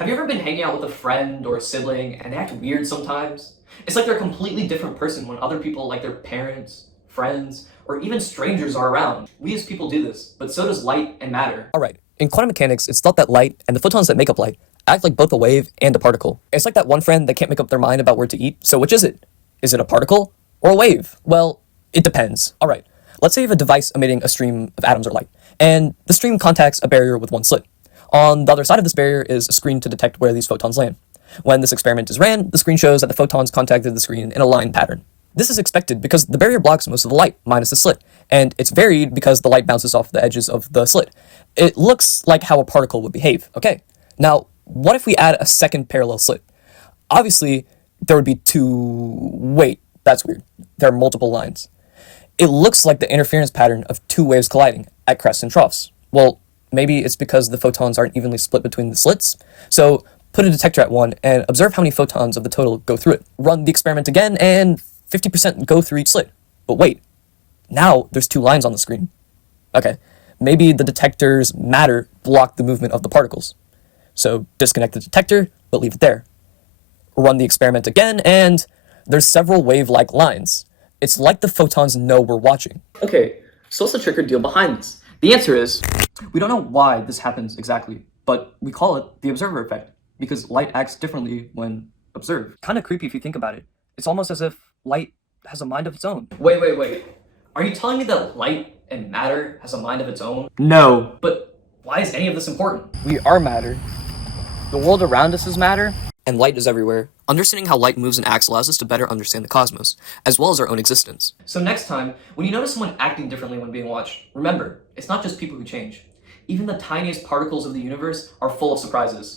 Have you ever been hanging out with a friend or a sibling and they act weird sometimes? It's like they're a completely different person when other people like their parents, friends, or even strangers are around. We as people do this, but so does light and matter. Alright, in quantum mechanics, it's thought that light and the photons that make up light act like both a wave and a particle. It's like that one friend that can't make up their mind about where to eat, so which is it? Is it a particle or a wave? Well, it depends. Alright, let's say you have a device emitting a stream of atoms or light, and the stream contacts a barrier with one slit. On the other side of this barrier is a screen to detect where these photons land. When this experiment is ran, the screen shows that the photons contacted the screen in a line pattern. This is expected because the barrier blocks most of the light, minus the slit, and it's varied because the light bounces off the edges of the slit. It looks like how a particle would behave. Okay, now what if we add a second parallel slit? Obviously, there would be wait, that's weird. There are multiple lines. It looks like the interference pattern of two waves colliding at crests and troughs. Well, maybe it's because the photons aren't evenly split between the slits. So put a detector at one and observe how many photons of the total go through it. Run the experiment again and 50% go through each slit. But wait, now there's two lines on the screen. Okay, maybe the detector's matter blocked the movement of the particles. So disconnect the detector, but leave it there. Run the experiment again and there's several wave-like lines. It's like the photons know we're watching. Okay, so what's the trick or deal behind this? The answer is, we don't know why this happens exactly, but we call it the observer effect, because light acts differently when observed. Kinda creepy if you think about it. It's almost as if light has a mind of its own. Wait. Are you telling me that light and matter has a mind of its own? No. But why is any of this important? We are matter. The world around us is matter. And light is everywhere. Understanding how light moves and acts allows us to better understand the cosmos, as well as our own existence. So next time, when you notice someone acting differently when being watched, remember, it's not just people who change. Even the tiniest particles of the universe are full of surprises.